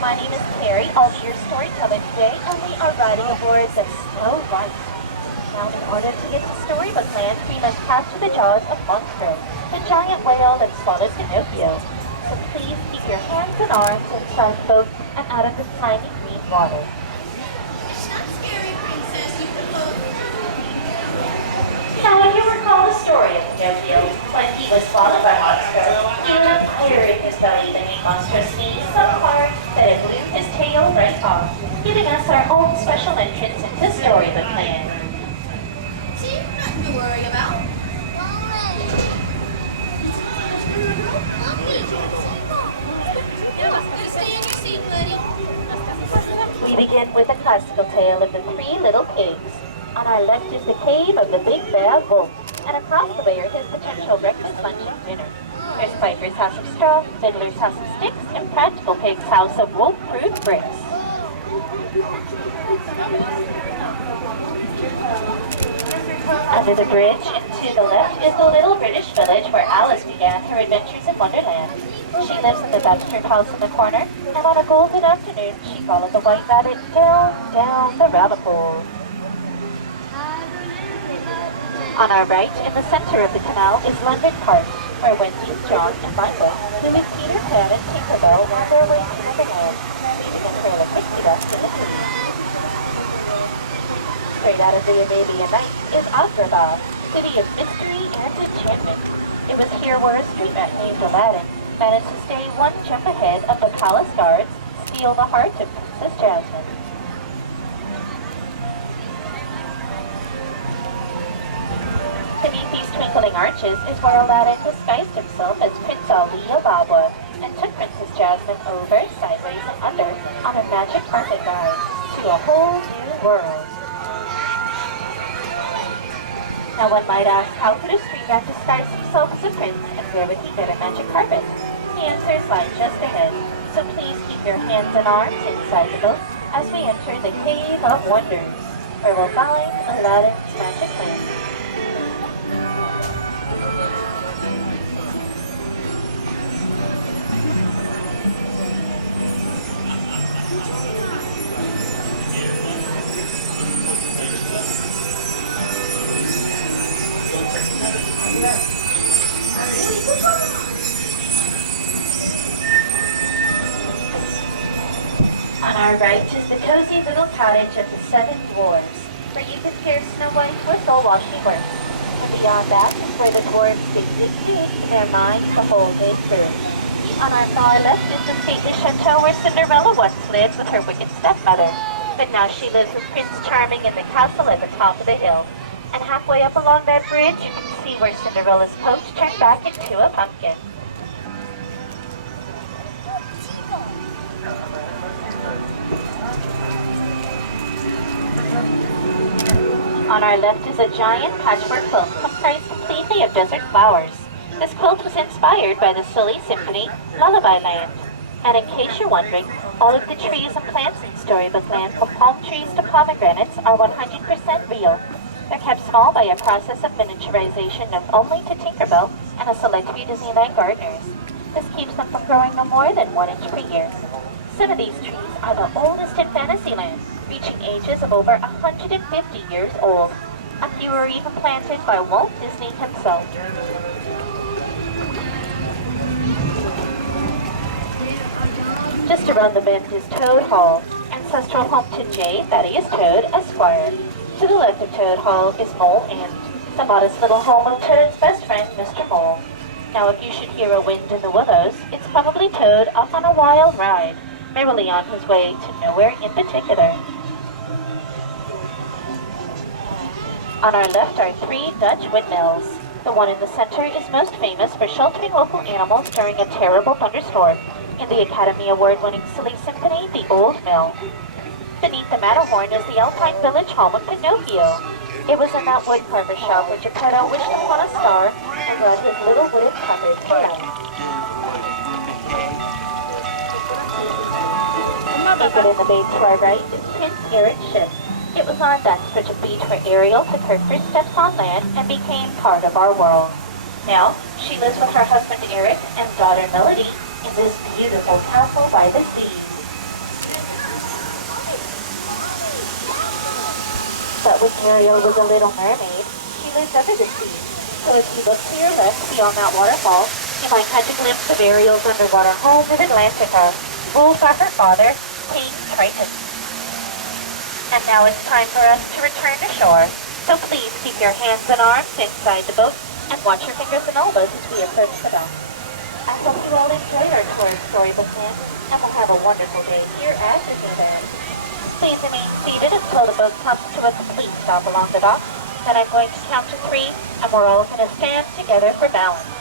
My name is Carrie. I'll be your storyteller today, and we are riding aboard the Snow White. Now, in order to get to Storybook Land, we must capture the jaws of Monstro, the giant whale that swallowed Pinocchio. So please keep your hands and arms inside the boat and out of the tiny green water. It's not scary, Princess. You can float. Now, if you recall the story of Pinocchio, when he was swallowed by Monstro, he lived higher in his belly than a Monstro sneezed so hard that it blew his tail right off, giving us our own special entrance into Storybook Land. See, nothing to worry about. Stay in your seat, buddy. We begin with a classical tale of the three little pigs. On our left is the cave of the big bad wolf, and across the way are his potential breakfast, lunch, and dinner. There's Piper's house of straw, Fiddler's house of sticks, and Practical Pig's house of wolf-proof bricks. Under the bridge and to the left is the little British village where Alice began her adventures in Wonderland. She lives in the bastard house in the corner, and on a golden afternoon she followed the white rabbit down the rabbit hole. On our right, in the center of the canal, is London Park, where Wendy, John, and Michael live with Peter Pan and Tinkerbell on their way to Neverland, leaving a trail of pixie dust in the trees. Straight out of the Arabian Nights is Agrabah, city of mystery and enchantment. It was here where a street rat named Aladdin managed to stay one jump ahead of the palace guards, steal the heart of Princess Jasmine. Beneath these twinkling arches is where Aladdin disguised himself as Prince Ali of Abwa and took Princess Jasmine over, sideways, and under on a magic carpet ride to a whole new world. Now one might ask, how could a street rat disguise himself as a prince, and where would he get a magic carpet? The answers lie just ahead, so please keep your hands and arms inside the boat as we enter the Cave of Wonders, where we'll find Aladdin's magic lamp. On our right is the cozy little cottage of the Seven Dwarves, where you can hear Snow White whistle while she works. And beyond that is where the dwarves stay busy in their minds the whole day through. On our far left is the stately chateau where Cinderella once lived with her wicked stepmother, but now she lives with Prince Charming in the castle at the top of the hill. And halfway up along that bridge, you can see where Cinderella's coach turned back into a pumpkin. On our left is a giant patchwork quilt comprised completely of desert flowers. This quilt was inspired by the silly symphony, Lullaby Land. And in case you're wondering, all of the trees and plants in Storybook Land, from palm trees to pomegranates, are 100% real. They're kept small by a process of miniaturization known only to Tinkerbell and a select few Disneyland gardeners. This keeps them from growing no more than 1 inch per year. Some of these trees are the oldest in Fantasyland, reaching ages of over 150 years old. A few were even planted by Walt Disney himself. Just around the bend is Toad Hall, ancestral home to J. Thaddeus Toad, Esquire. To the left of Toad Hall is Mole Inn, the modest little home of Toad's best friend, Mr. Mole. Now if you should hear a wind in the willows, it's probably Toad off on a wild ride, merrily on his way to nowhere in particular. On our left are 3 Dutch windmills. The one in the center is most famous for sheltering local animals during a terrible thunderstorm in the Academy Award-winning silly symphony, The Old Mill. Beneath the Matterhorn is the Alpine village home of Pinocchio. It was in that woodcarver shop where Geppetto wished upon a star and brought his little wooden puppet to life. Naked in the bay to our right is Prince Eric's ship. It was on that stretch of beach where Ariel took her first steps on land and became part of our world. Now, she lives with her husband Eric and daughter Melody in this beautiful castle by the sea. But when Ariel was a little mermaid, she lived under the sea. So if you look to your left beyond that waterfall, you might catch a glimpse of Ariel's underwater home in Atlantica, ruled by her father, King Triton. And now it's time for us to return to shore. So please keep your hands and arms inside the boat and watch your fingers and elbows as we approach the dock. I hope you all enjoyed our tour of Storybook Land and will have a wonderful day here at Disneyland. Please remain seated until the boat comes to a complete stop along the dock. Then I'm going to count to 3 and we're all going to stand together for balance.